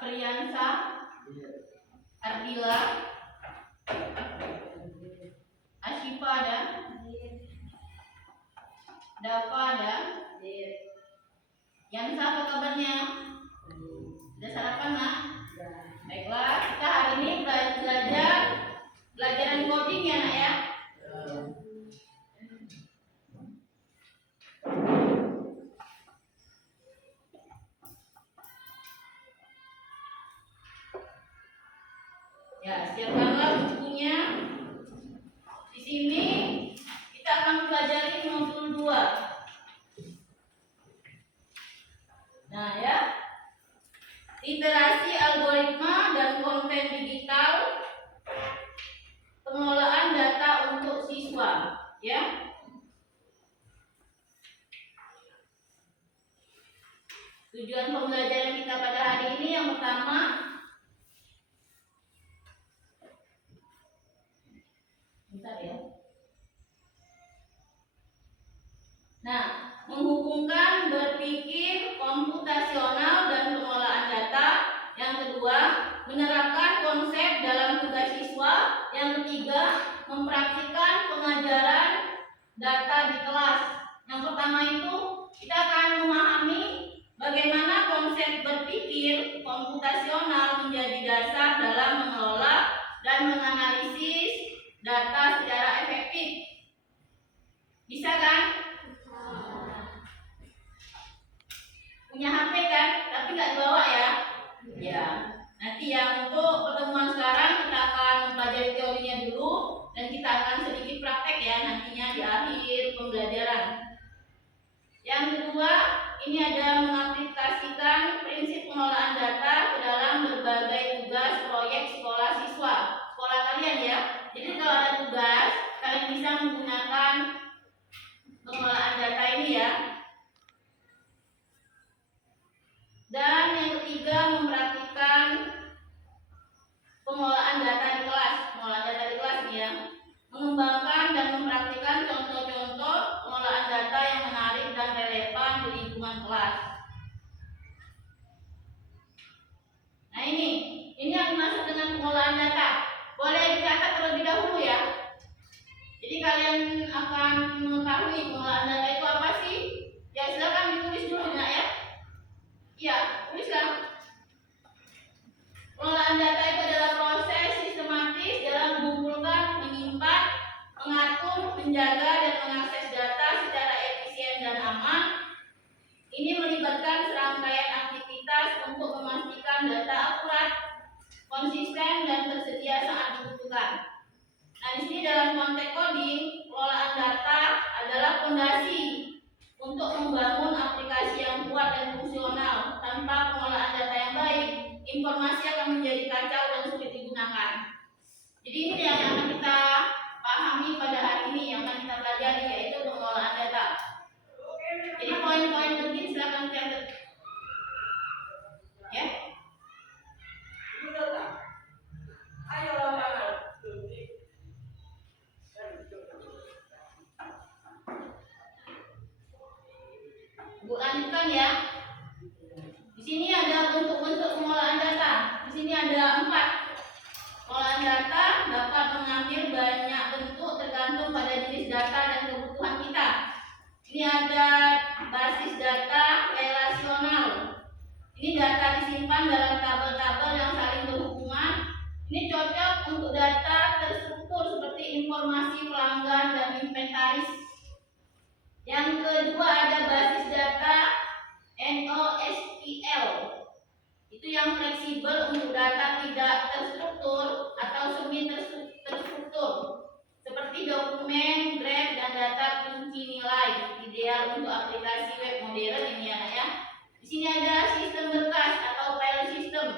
Priyansa, Ardila, Ashifa ada, Dava ada. Yansa apa kabarnya? Sudah sarapan, Nak? Baiklah, kita hari ini belajar pelajaran coding ya, Nak ya. Ya, siapkanlah bukunya. Di sini kita akan pelajari modul 2. Nah, ya. Literasi algoritma dan konten digital, pengelolaan data untuk siswa, ya. Tujuan pembelajaran kita pada hari ini yang pertama, bentar ya. Nah, menghubungkan berpikir komputasional dan pengelolaan data. Yang kedua, menerapkan konsep dalam tugas siswa. Yang ketiga, mempraktikkan pengajaran data di kelas. Yang pertama itu, kita akan memahami bagaimana konsep berpikir komputasional menjadi dasar dalam mengelola dan menganalisis data secara efektif. Bisa kan? Punya HP kan? Tapi nggak dibawa ya? Ya. Nanti ya, untuk pertemuan sekarang kita akan mempelajari teorinya dulu dan kita akan sedikit praktek ya nantinya di akhir pembelajaran. Yang kedua, ini ada mengaplikasikan prinsip pengelolaan data ke dalam berbagai tugas proyek sekolah siswa. Sekolah kalian ya. Jadi kalau ada tugas, kalian bisa menggunakan pengelolaan data ini ya. Dan yang ketiga, mempraktikkan pengelolaan data di kelas. Pengelolaan data di kelas ya. Mengembangkan dan mempraktikkan contoh-contoh pengelolaan data yang menarik dan relevan di lingkungan kelas. Nah ini yang dimaksud dengan pengelolaan data. Boleh dicatat terlebih dahulu ya. Jadi kalian akan mengetahui pengelolaan data itu apa sih? Ya silakan ditulis dulu Nak ya. Ya, tulislah. Pengelolaan data itu adalah proses sistematis dalam mengumpulkan, menyimpan, mengatur, menjaga, dan mengakses data secara efisien dan aman. Ini melibatkan serangkaian aktivitas untuk memastikan data akurat, konsisten, dan tersedia saat dibutuhkan. Nah, di sini dalam konteks coding, pengelolaan data adalah fondasi untuk membangun aplikasi yang kuat dan fungsional. Tanpa pengelolaan data yang baik, informasi akan menjadi kacau dan sulit digunakan. Jadi ini yang akan kita pahami pada hari ini, yang akan kita pelajari, yaitu pengelolaan data. Jadi poin-poin penting silakan catat. Ya. Ayo lapangan. Bu lanjutkan ya. Di sini ada bentuk-bentuk pengelolaan data. Di sini ada 4. Pengelolaan data dapat mengambil banyak bentuk tergantung pada jenis data dan kebutuhan kita. Ini ada basis data relasional. Ini data disimpan dalam tabel-tabel yang saling berhubungan. Ini cocok untuk data terstruktur seperti informasi pelanggan dan inventaris. Yang kedua ada basis data NoSQL. Itu yang fleksibel untuk data tidak terstruktur atau semi terstruktur seperti dokumen, graf, dan data kunci nilai. Ideal untuk aplikasi web modern ini ya. Di sini ada sistem berkas atau file system.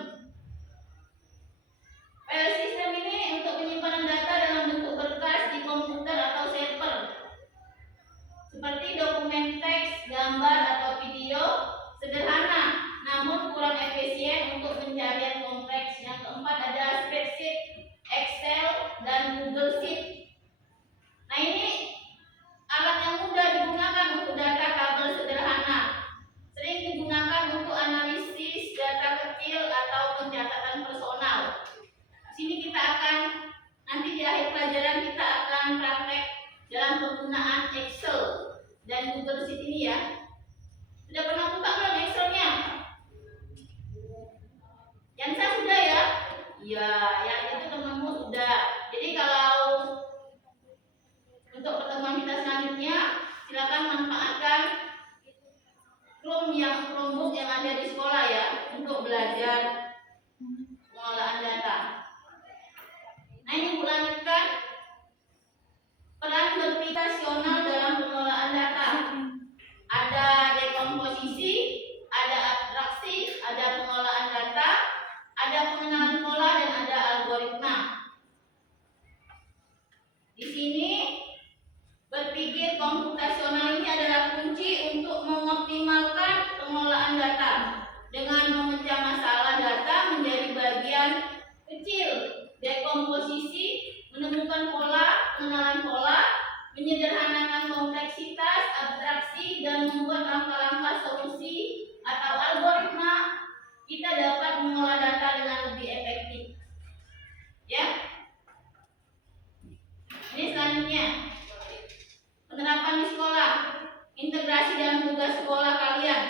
File system ini untuk penyimpanan data dalam bentuk berkas di komputer atau server. Seperti dokumen teks, gambar, atau video, sederhana namun kurang efisien untuk pencarian kompleks. Yang keempat ada penggunaan Excel dan Google Sheet ini ya. Sudah pernah buka belum Excelnya? Yang saya sudah ya? Ya, yang itu temanmu sudah. Jadi kalau untuk pertemuan kita selanjutnya, silakan manfaatkan Chromebook yang ada di sekolah ya untuk belajar pengolahan data. Nah ini Bu lanjutkan peran berpikir rasional dalam pengolahan data. Ada dekomposisi, ada abstraksi, ada pengolahan data, ada pengenalan pola dan ada algoritma. Di sini berpikir komputasional ini adalah kunci untuk mengoptimalkan pengolahan data dengan memecah masalah data menjadi bagian kecil. Dekomposisi, menemukan pola, pengenalan pola, menyederhanakan kompleksitas, abstraksi, dan membuat langkah-langkah solusi atau algoritma, kita dapat mengolah data dengan lebih efektif. Ya. Ini selanjutnya. Penerapan di sekolah, integrasi dalam tugas sekolah kalian.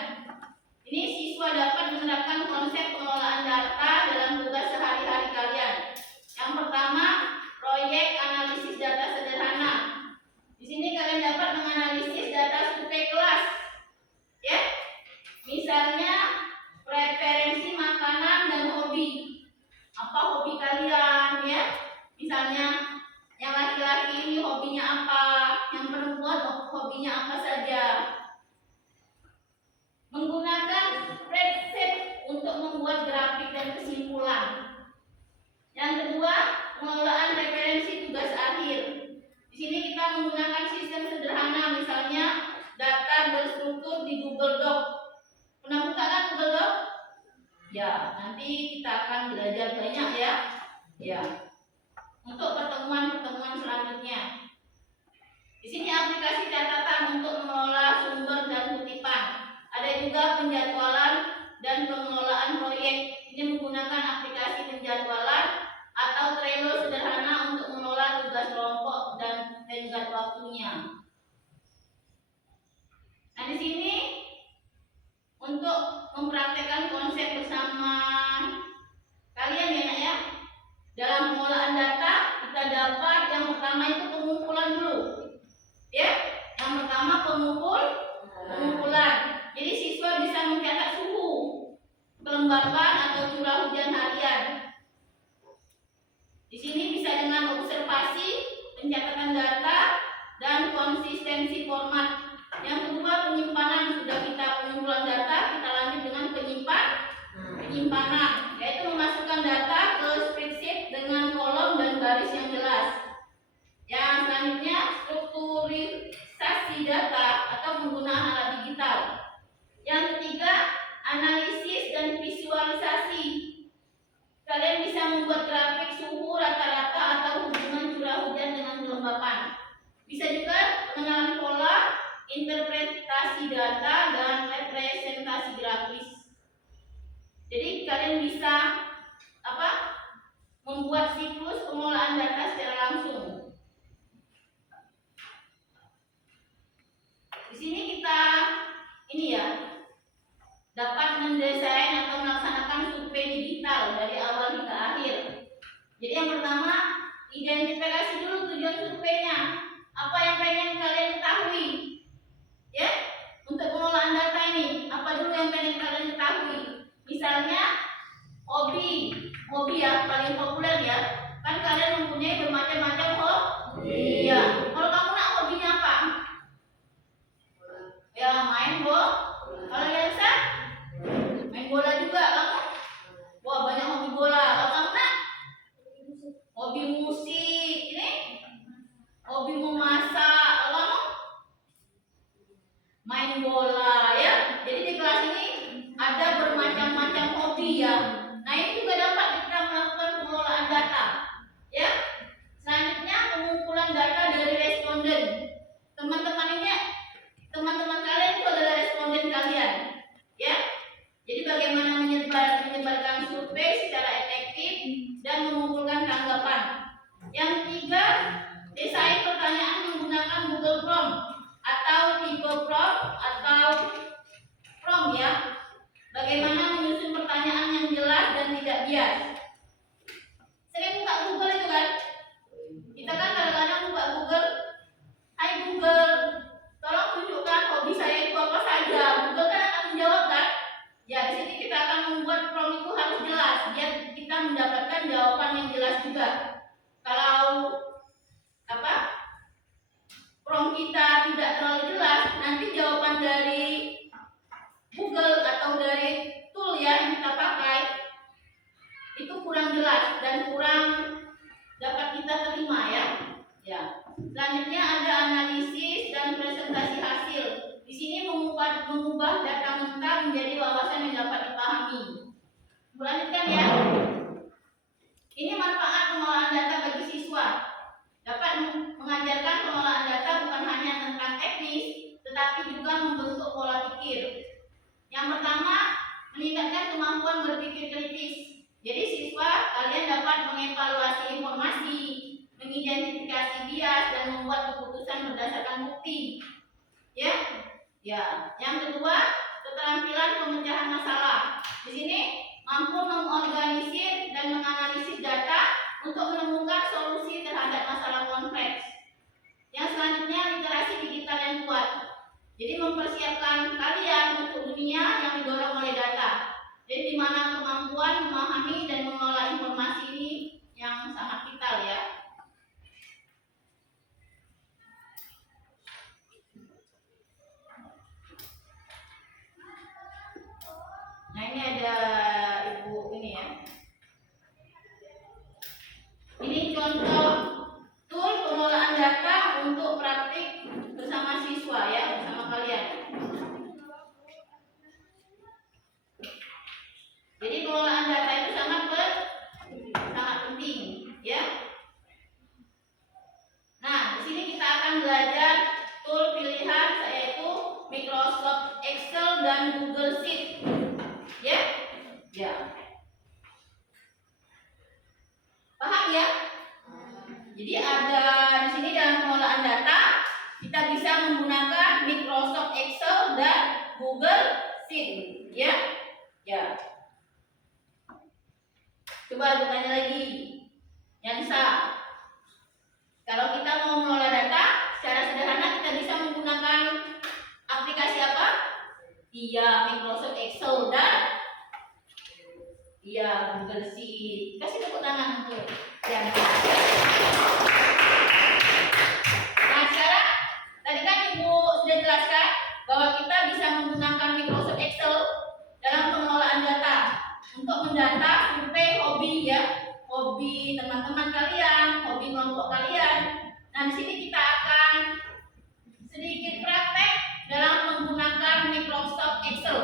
Ini siswa dapat menerapkan konsep pengelolaan data dalam tugas sehari-hari kalian. Yang pertama, proyek analisis data sederhana. Di sini kalian dapat menganalisis data survei kelas. Ya. Misalnya preferensi makanan dan hobi. Apa hobi kalian ya? Misalnya yang laki-laki ini hobinya apa? Yang perempuan hobinya apa saja? Menggunakan spreadsheet untuk membuat grafik dan kesimpulan. Yang kedua, pengelolaan referensi tugas akhir. Di sini kita menggunakan sistem sederhana, misalnya data berstruktur di Google Doc. Pernah buka kan Google Doc? Ya, nanti kita akan belajar banyak ya. Ya. Untuk pertemuan-pertemuan selanjutnya. Di sini aplikasi catatan untuk mengelola sumber dan kutipan. Ada juga penjadwalan dan pengelolaan proyek. Ini menggunakan aplikasi penjadwalan atau Trello sederhana untuk mengelola tugas kelompok dan tenggat waktunya. Nah di sini untuk mempraktekkan konsep bersama kalian ya nak ya. Dalam pengolahan data kita dapat yang pertama itu pengumpulan dulu. Ya, yang pertama pengumpulan. Jadi siswa bisa mencatat suhu, kelembapan atau curah hujan harian. Di sini bisa dengan observasi, pencatatan data, dan konsistensi format. Yang kedua penyimpanan. Sudah kita pengumpulan data, kita lanjut dengan penyimpanan, yaitu memasukkan data ke spreadsheet dengan kolom dan garis yang jelas. Yang selanjutnya strukturisasi data atau penggunaan alat digital. Yang ketiga analisis dan visualisasi. Kalian bisa membuat grafik suhu rata-rata atau hubungan curah hujan dengan kelembapan. Bisa juga pengenalan pola, interpretasi data, dan representasi grafis. Jadi kalian bisa membuat siklus pengolahan data secara langsung. Di sini kita dapat mendesain atau melaksanakan survei digital dari awal hingga akhir. Jadi yang pertama, identifikasi dulu tujuan surveinya. Apa yang pengen kalian ketahui? Ya, untuk pengolahan data ini, apa dulu yang pengen kalian ketahui? Misalnya hobi ya paling populer ya. Kan kalian mempunyai bermacam-macam hobi. Iya. Kalau kamu nak hobinya apa? Ya main bola. Kalau Yansa main bola juga kamu. Wah banyak hobi bola. Kalau kamu nak hobi musik ini, hobi memasak. Kalau kamu main bola ya. Jadi di kelas ini ada bermacam-macam hobi ya. Nah ini juga dapat kita melakukan pengolahan data. Ya. Selanjutnya pengumpulan data dari responden. Teman-teman kalian itu adalah responden kalian. Ya. Jadi bagaimana menyebarkan survei secara efektif dan mengumpulkan tanggapan. Yang ketiga, desain pertanyaan menggunakan Google Form. jelas juga. Kalau apa prompt kita tidak terlalu jelas, nanti jawaban dari Google atau dari tool ya yang kita pakai itu kurang jelas dan kurang dapat kita terima ya. Selanjutnya ada analisis dan presentasi hasil. Di sini mengubah data mentah menjadi wawasan yang dapat dipahami. Lanjutkan ya. Ini manfaat pengolahan data bagi siswa. Dapat mengajarkan pengolahan data bukan hanya tentang teknis, tetapi juga membentuk pola pikir. Yang pertama, meningkatkan kemampuan berpikir kritis. Jadi siswa kalian dapat mengevaluasi informasi, mengidentifikasi bias dan membuat keputusan berdasarkan bukti. Ya. Yang kedua, keterampilan pemecahan masalah. Di sini mampu mengorganisir dan menganalisis data untuk menemukan solusi terhadap masalah kompleks. Yang selanjutnya, literasi digital yang kuat. Jadi mempersiapkan kalian untuk dunia yang didorong oleh data. Jadi di mana kemampuan memahami dan mengelola informasi ini yang sangat vital ya. Nah ini ada ibu ini ya. Ini contoh tool pengelolaan data untuk praktik bersama siswa ya, bersama kalian. Jadi pengelolaan data itu sangat penting ya. Nah, di sini kita akan belajar tool pilihan yaitu Microsoft Excel dan Google Sheet. Ya. Paham ya? Jadi ada di sini dalam pengelolaan data kita bisa menggunakan Microsoft Excel dan Google Sheet, ya. Coba bertanya lagi. Yang bisa. Kalau kita mau mengelola data secara sederhana kita bisa menggunakan aplikasi apa? Iya, Microsoft Excel dan Google Sheet. Kasih tepuk tangan untuk yang Nah, sekarang tadi kan Ibu sudah jelaskan bahwa kita bisa menggunakan Microsoft Excel dalam pengelolaan data untuk mendata survei hobi ya, hobi teman-teman kalian, hobi kelompok kalian. Nah, di sini kita akan sedikit praktek dalam menggunakan Microsoft Excel.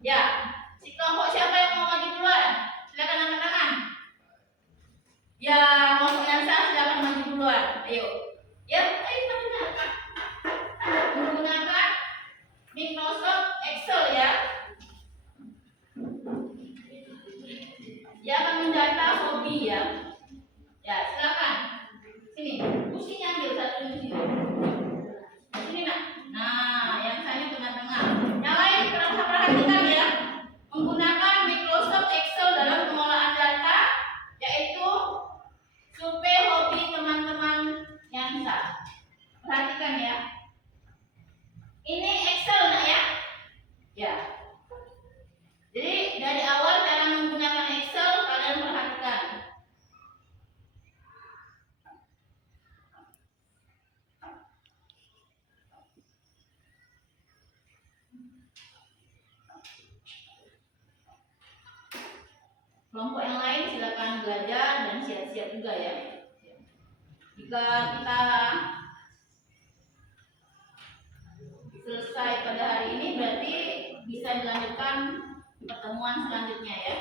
Ya, si kelompok siapa yang mau maju duluan? Silakan angkat tangan. Ya, kelompok yang sah silakan maju duluan. Ayo. Ya, ayo kita menggunakan Microsoft Excel ya. Dia akan mendata hobi ya. Ya, silakan. Sini, kursinya ambil satu di sini. Sini nak. Nah, yang saya tengah-tengah. Yang lain perhatikan ya. Menggunakan Microsoft Excel dalam pengelolaan data yaitu survei hobi teman-teman yang sah. Perhatikan ya. Ini Excel nak ya. Ya. Jadi dari awal cara menggunakan Excel kalian perhatikan. Kelompok yang lain silakan belajar dan siap-siap juga ya. Jika kita selesai pada hari ini berarti bisa dilanjutkan pertemuan selanjutnya ya.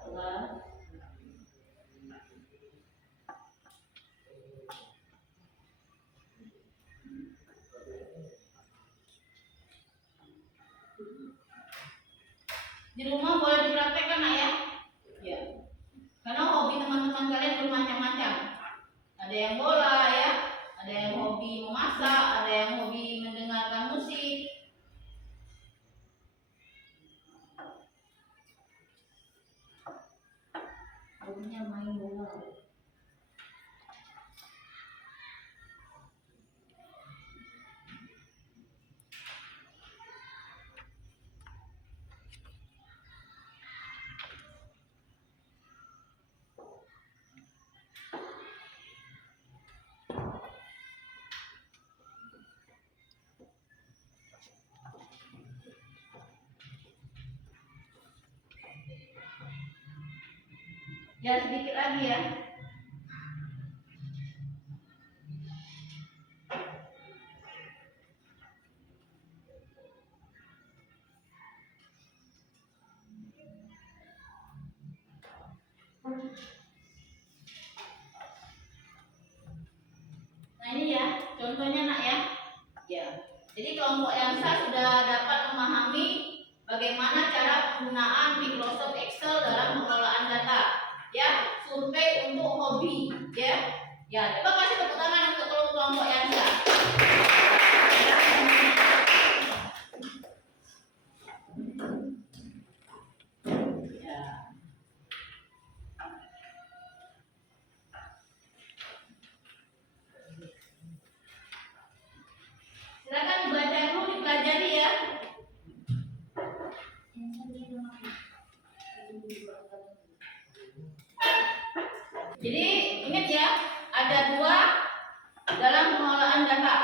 Telah. Di rumah boleh dipraktekkan nak ya. Karena yang bola ya, ada yang hobi memasak, ada yang hobi mendengarkan musik. Hobinya main bola. Ya sedikit lagi ya. Nah ini ya, contohnya nak ya. Ya. Jadi kelompok yang sah sudah dapat memahami bagaimana cara penggunaan Microsoft Excel dalam pengelolaan data. Ya, survei untuk hobi. Ya, ya. Coba kasih tepuk tangan untuk kelompok yang sah. Ya. Silakan dibaca dulu, dipelajari ya. Jadi ingat ya, ada dua dalam pengelolaan data.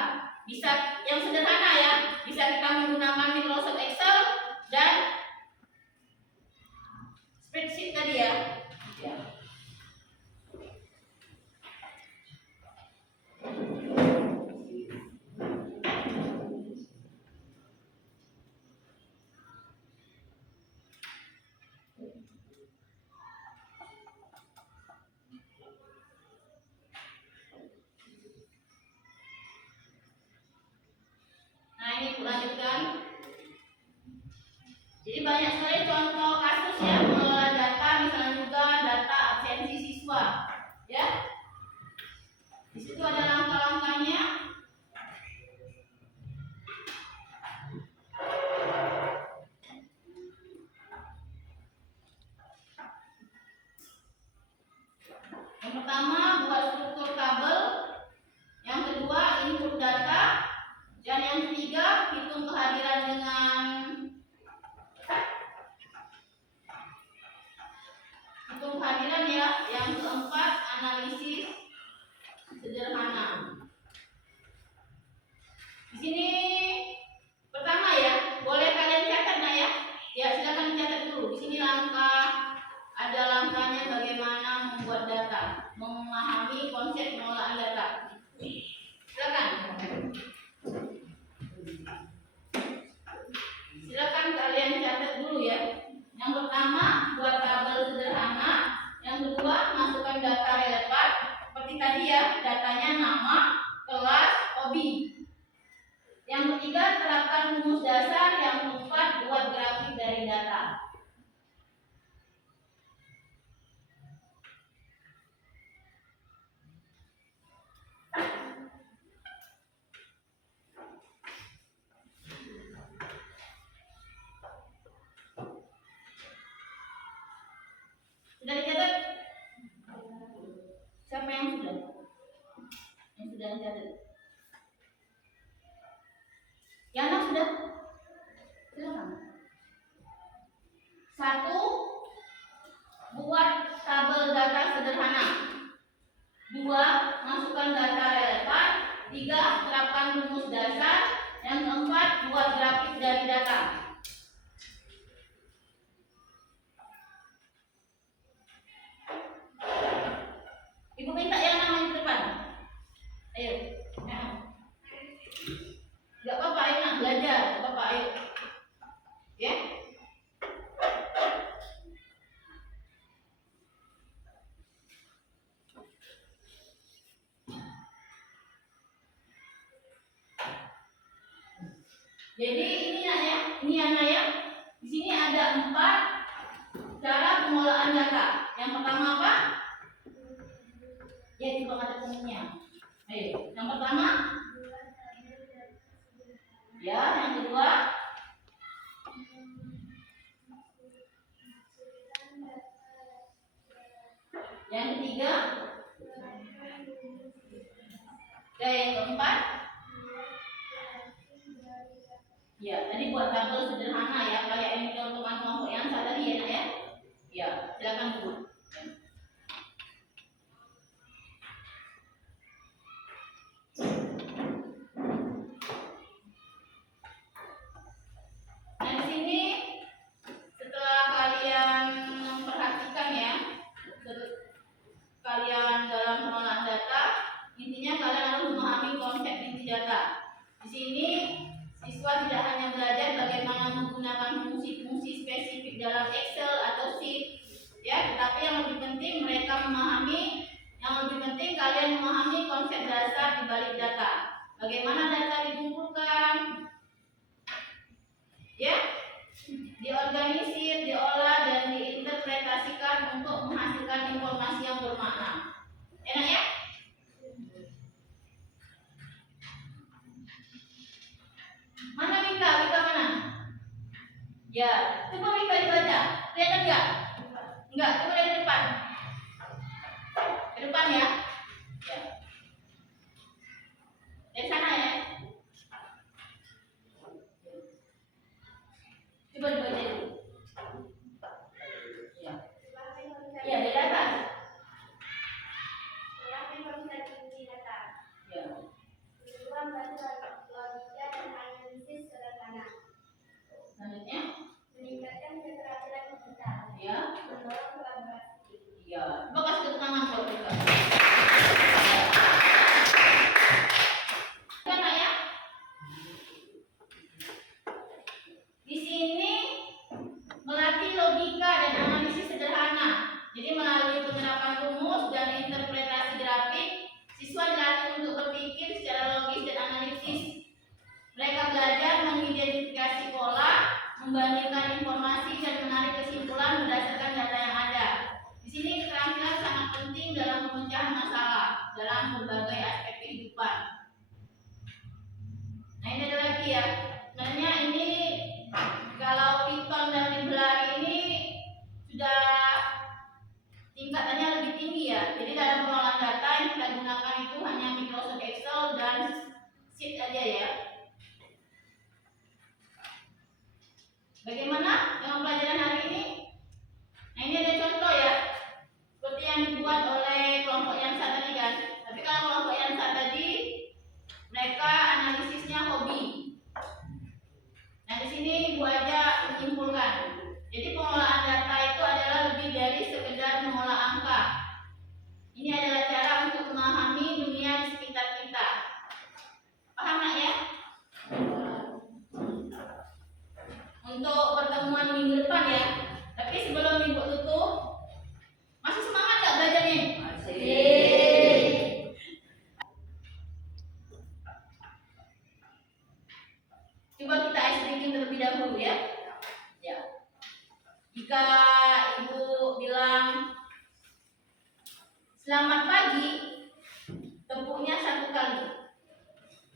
Bisa yang sederhana ya, bisa kita menggunakan Microsoft Excel dan spreadsheet tadi ya. Nah ini lanjutkan. Jadi banyak sekali contoh kasus ya pengelola data, misalnya juga data absensi siswa, ya. Di situ ada langkah-langkahnya. Yang pertama buat struktur tabel, yang kedua input data, dan yang ketiga hitung kehadiran dengan hitung kehadiran ya. Yang keempat analisis sederhana. Di sini pertama ya, boleh kalian catat nah ya. Ya silakan catat dulu. Di sini ada langkahnya bagaimana membuat data, memahami konsep pengelolaan data. Silakan. Silakan kalian catat dulu ya. Yang pertama buat tabel sederhana, yang kedua masukkan data relevan seperti tadi ya, datanya nama, kelas, hobi. Yang ketiga terapkan rumus dasar, yang keempat buat grafik dari data. Sudah dicatat? Siapa yang sudah? Yang sudah dicatat? Yang enam sudah? Silakan. 1. Buat tabel data sederhana. 2. Masukkan data relevan. 3. Terapkan rumus dasar. Yang keempat buat grafik dari data. Ibu minta yang namanya di depan. Ayo. Gak apa-apa, ayo nak belajar. Gak apa-apa, ayo. Ya. Jadi ini nak ya, ini anak ya. Di sini ada 4 cara pengelolaan data. Yang pertama apa? Ya Coba ada umumnya. Ayo, yang pertama. Ya, yang kedua. Yang ketiga. Ya, yang keempat. Ya, tadi buat tabel sederhana ya, kayak yang teman-teman kelompok yang tadi ya, ya. Ya, silakan Bu. Nah, di sini setelah kalian memperhatikan ya, kalian dalam pengolahan data, intinya kalian harus memahami konsep inti data. Di sini siswa tidak hanya belajar bagaimana menggunakan fungsi-fungsi spesifik dalam Excel atau Sheet, ya, tetapi yang lebih penting kalian memahami konsep dasar di balik data. Bagaimana data dikumpulkan, ya, diorganisir, diolah, dan diinterpretasikan untuk menghasilkan informasi yang bermakna. Enak ya? Mana Wika? Wika mana? Ya, coba Wika dibaca. Kelihatan enggak? Enggak, coba dari depan. Ke depan ya. Ya. Dari sana ya. Coba dibaca dulu. Ya. Ya, dari atas. Ya. Selanjutnya, meningkatkan keterampilan digital. Ya. Mendorong kolaborasi. Ya. Coba kasih ketenangan buat kita. Gimana ya? Di sini melatih logika dan analisis sederhana. Jadi melalui penerapan rumus dan interpretasi grafik, siswa dilatih untuk berpikir secara logis dan analisis. Mereka belajar mengidentifikasi pola, membandingkan informasi, dan menarik kesimpulan berdasarkan data yang ada. Di sini keterampilan sangat penting dalam pemecahan masalah dalam berbagai aspek kehidupan. Nah, ini ada lagi ya. Sebenarnya ini kalau Python dan library ini sudah tingkatannya lebih tinggi ya. Jadi dalam pengolahan data yang kita gunakan itu hanya Microsoft Excel dan Sheet aja ya. Bagaimana dengan pelajaran hari ini? Nah, ini ada contoh ya, seperti yang dibuat oleh kelompok yang satu tadi kan. Tapi kalau kelompok yang satu tadi, mereka analisisnya hobi. Nah, di sini Ibu aja menyimpulkan. Jadi pengolahan data itu adalah lebih dari sekedar mengolah angka. Ini adalah cara untuk memahami dunia di sekitar kita. Paham nggak ya? Untuk pertemuan minggu depan ya. Tapi sebelum minggu tutup, masih semangat nggak belajarnya? Masih. Coba kita ice breaking terlebih dahulu ya. Ya. Jika Ibu bilang selamat pagi, tepuknya 1 kali.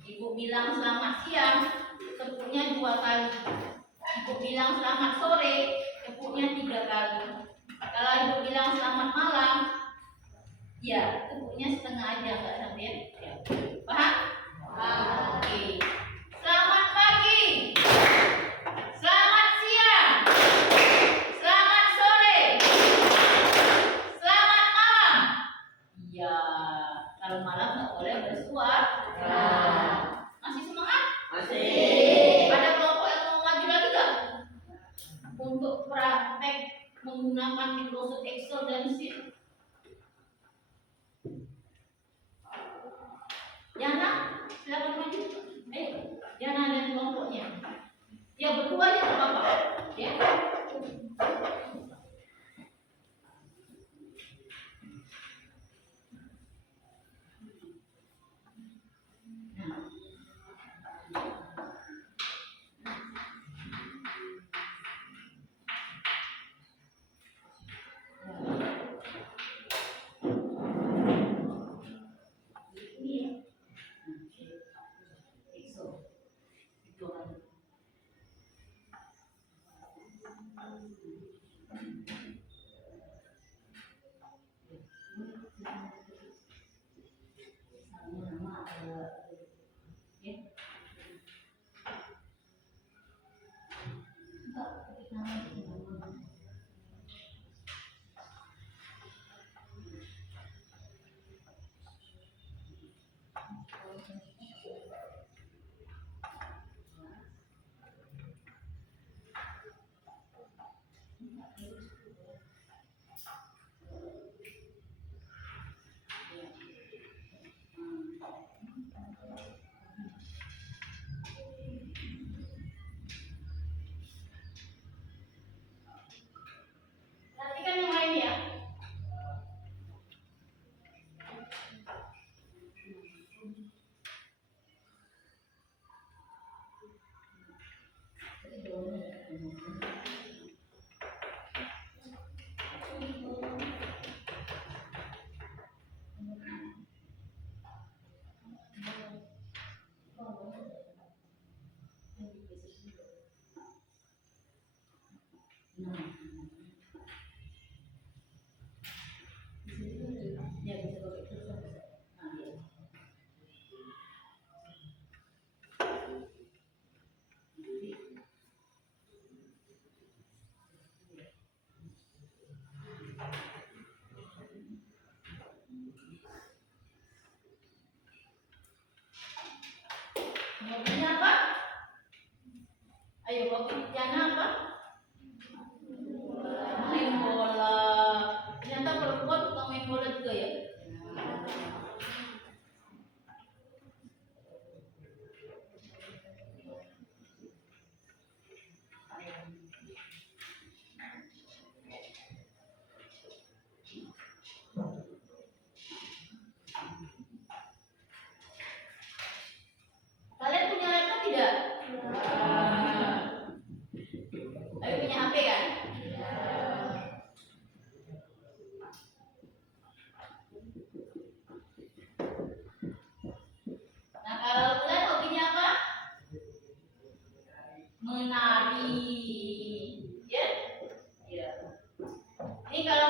Ibu bilang selamat siang, tepuknya 2 kali. Ibu bilang selamat sore, tepuknya 3 kali. Kalau Ibu bilang selamat malam, ya tepuknya setengah aja, nggak sampai ya. Paham? Oke. Selamat pagi, selamat siang, selamat sore, selamat malam. Ya, kalau malam nggak boleh bersuara. Masih semangat? Masih. Ada kelompok yang mau maju lagi nggak? Untuk praktek menggunakan Microsoft Excel dan Sheet. Yana, silakan maju. Yana dan kelompoknya. Ya berdua aja nggak apa-apa. Ya.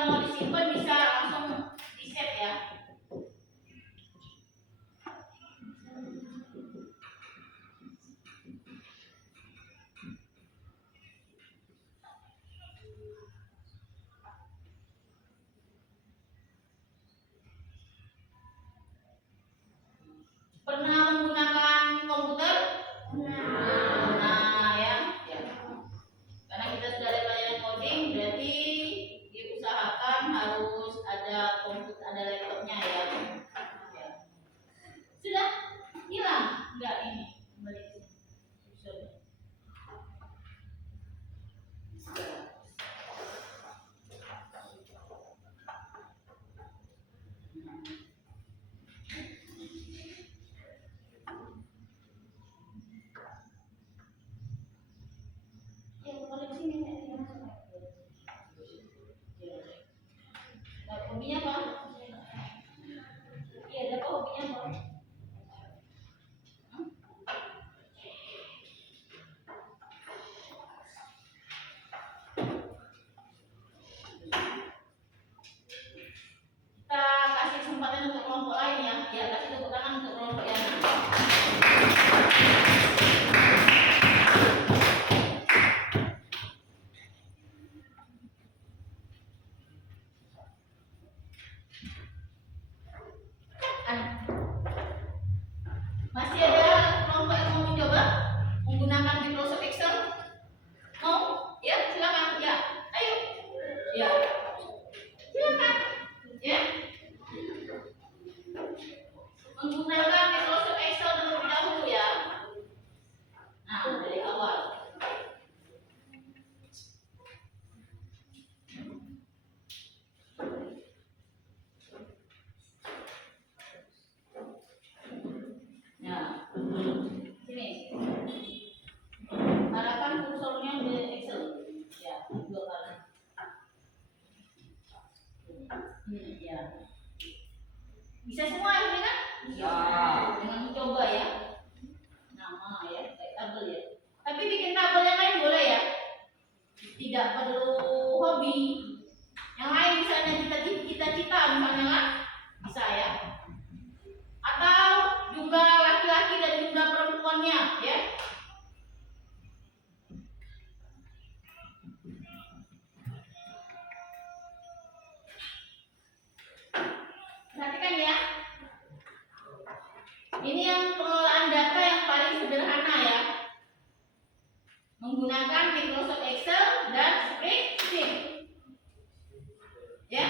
mau disimpan bisa langsung di set ya. Pernah menggunakan komputer? Nah, ya. Karena kita sudah ada pelajaran coding, berarti diusahakan harus ada komputer, ada laptopnya ya. Sudah hilang? Enggak ini. Kembali ke sini. Hobinya apa? Iya, ada apa hobinya apa? Kita kasih kesempatan untuk kelompok lain ya. Ya, kasih tepuk tangan untuk kelompok yang masih ada kelompok yang mau mencoba menggunakan Microsoft Excel? Mau? Ya, silakan. Ya, ayo. Ya, silakan. Ya, menggunakan Microsoft Excel terlebih dahulu ya. Nah, dari awal. Ya, sini. Arahkan kursornya ke Excel. Ya, 2 kali. Ya. Bisa semua ini kan? Ya. Dengan mencoba ya. Nama ya, kayak tabel ya. Tapi bikin tabel yang lain boleh ya. Tidak perlu hobi. Yang lain misalnya cita-cita misalnya kan? Bisa ya. Atau juga laki-laki dan juga perempuannya ya. Perhatikan ya. Ini yang pengelolaan data yang paling sederhana ya. Menggunakan Microsoft Excel dan spreadsheet. Ya.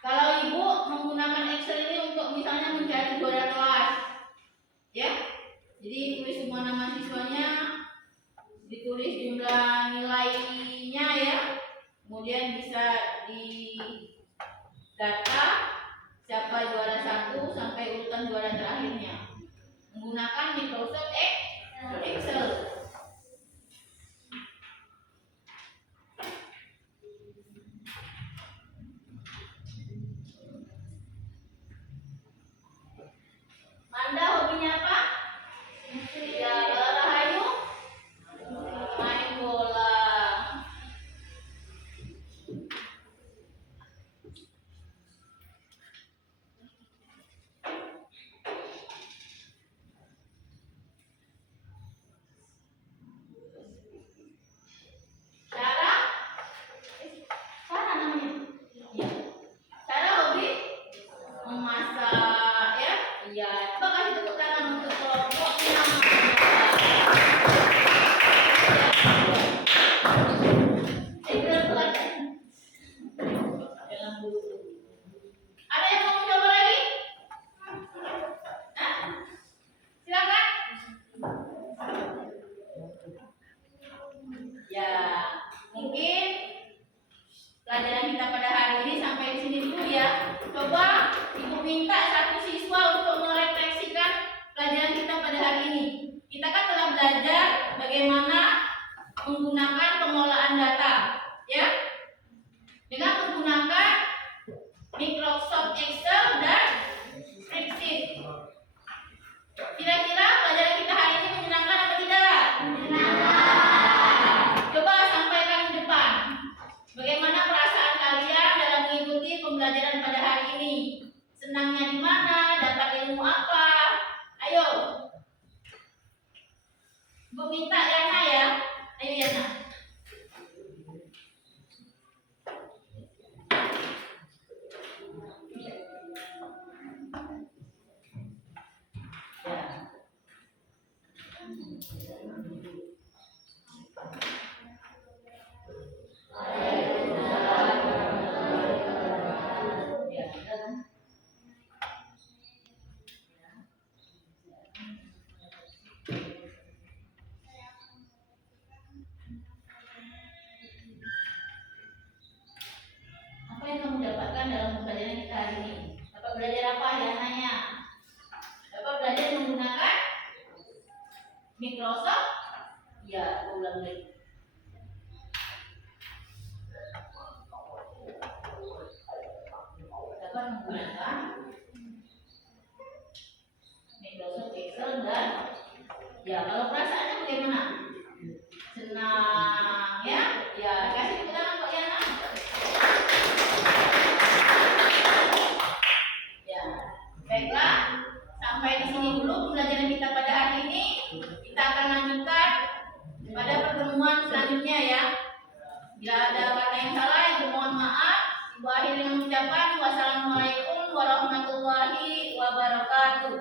Kalau ibu menggunakan Excel ini untuk misalnya mencari juara kelas. Ya. Jadi tulis semua nama siswanya, ditulis jumlah nilainya ya, kemudian bisa di data siapa juara 1 sampai urutan juara terakhirnya menggunakan Microsoft Excel. Anda hobinya apa? Ya, Rahayu main bola. Sarah namanya. Ya. Sarah hobi memasak ya. Iya, coba kasih tepuk tangan untuk kelompok yang ada yang mau mencoba lagi? Hah? Silakan. Ya, mungkin pelajaran kita pada hari ini sampai di sini dulu ya. Coba ibu minta satu siswa untuk merefleksikan pelajaran kita pada hari ini. Kita kan telah belajar bagaimana menggunakan pengelolaan data, ya, dengan menggunakan Microsoft Excel dan spreadsheet. Kira-kira Bu minta Yana ya. Ayo Yana. Apa yang kamu dapatkan dalam pembelajaran kita hari ini? Dapat belajar apa ya nanya? Dapat belajar menggunakan Microsoft? Ya, ulang lagi. Dapat menggunakan Microsoft Excel dan ya, kalau perasaannya bagaimana? Senang ya? Ya, kasih tepuk tangan Pak Yana. Ya, baiklah. Sampai di sini dulu pembelajaran kita pada hari ini. Kita akan lanjutkan pada pertemuan selanjutnya ya. Bila ada kata yang salah, yang mohon maaf. Ibu akhir dengan ucapan wassalamualaikum warahmatullahi wabarakatuh.